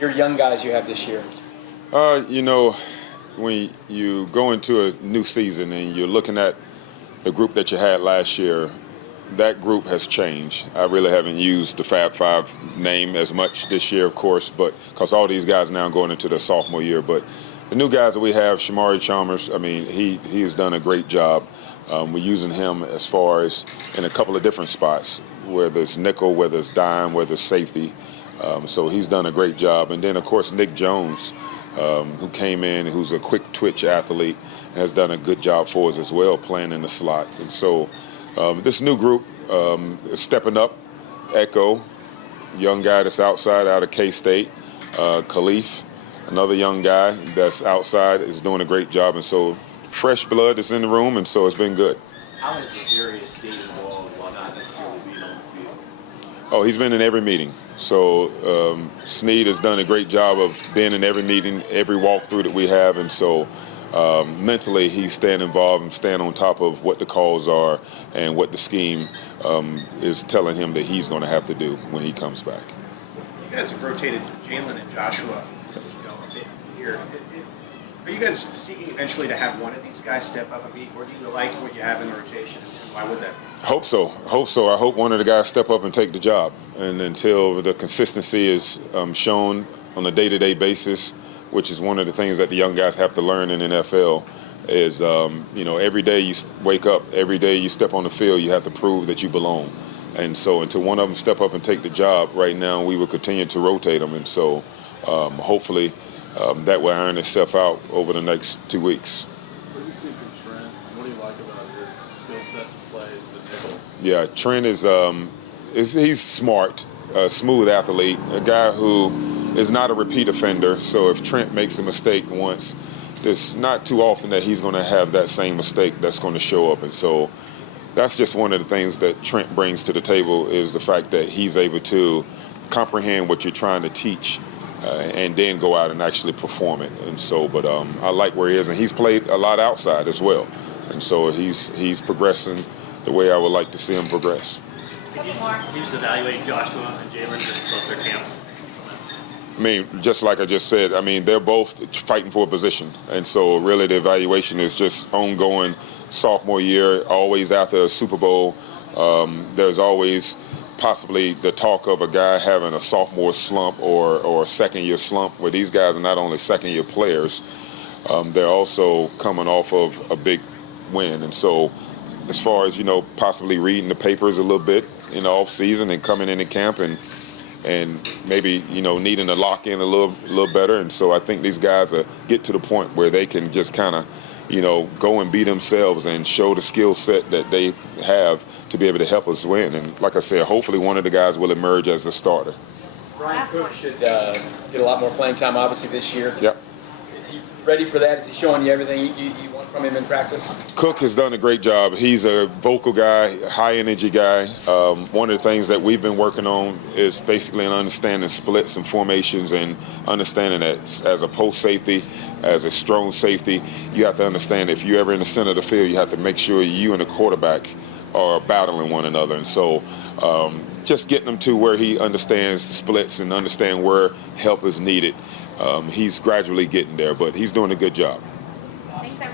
your young guys you have this year? You know, when you go into a new season and you're looking at the group that you had last year, that group has changed. I really haven't used the Fab Five name as much this year, of course, but because all these guys now going into their sophomore year. But the new guys that we have, Shamari Chalmers, I mean, he has done a great job. We're using him as far as in a couple of different spots, whether it's nickel, whether it's dime, whether it's safety. So he's done a great job. And then, of course, Nick Jones, who came in, who's a quick twitch athlete, has done a good job for us as well, playing in the slot. And so this new group is stepping up. Echo, young guy that's outside out of K-State. Khalif, another young guy that's outside, is doing a great job. And so fresh blood is in the room, and so it's been good. How has Jarius stayed involved while not necessarily being on the field? Oh, he's been in every meeting. So Snead has done a great job of being in every meeting, every walkthrough that we have, and so mentally he's staying involved and staying on top of what the calls are and what the scheme is telling him that he's going to have to do when he comes back. You guys have rotated Jalen and Joshua, a bit here. Are you guys seeking eventually to have one of these guys step up a beat, or do you like what you have in the rotation, and why would that be? Hope so. I hope one of the guys step up and take the job. And until the consistency is shown on a day-to-day basis, which is one of the things that the young guys have to learn in the NFL, is every day you wake up, every day you step on the field, you have to prove that you belong. And so until one of them step up and take the job, right now we will continue to rotate them. And so hopefully that will iron itself out over the next 2 weeks. What do you see from Trent? What do you like about his skill set to play the nickel? Yeah, Trent is he's smart, a smooth athlete, a guy who is not a repeat offender. So if Trent makes a mistake once, there's not too often that he's going to have that same mistake that's going to show up. And so that's just one of the things that Trent brings to the table, is the fact that he's able to comprehend what you're trying to teach and then go out and actually perform it. And so, but I like where he is, and he's played a lot outside as well. And so he's progressing the way I would like to see him progress. Can you just evaluate Joshua and Jalen just both their camps? I mean, just like I just said, I mean, they're both fighting for a position. And so really the evaluation is just ongoing. Sophomore year, always after a Super Bowl, there's always possibly the talk of a guy having a sophomore slump or a second-year slump, where these guys are not only second-year players, they're also coming off of a big win. And so as far as, possibly reading the papers a little bit in the off-season and coming into camp and maybe, needing to lock in a little better. And so I think these guys get to the point where they can just kind of, go and be themselves and show the skill set that they have to be able to help us win. And like I said, hopefully one of the guys will emerge as a starter. Brian Cook should get a lot more playing time, obviously, this year. Yep. Is he ready for that? Is he showing you everything you want from him in practice? Cook has done a great job. He's a vocal guy, high-energy guy. One of the things that we've been working on is basically an understanding splits and formations, and understanding that as a post safety, as a strong safety, you have to understand if you're ever in the center of the field, you have to make sure you and the quarterback are battling one another. And so just getting him to where he understands the splits and understand where help is needed. He's gradually getting there, but he's doing a good job.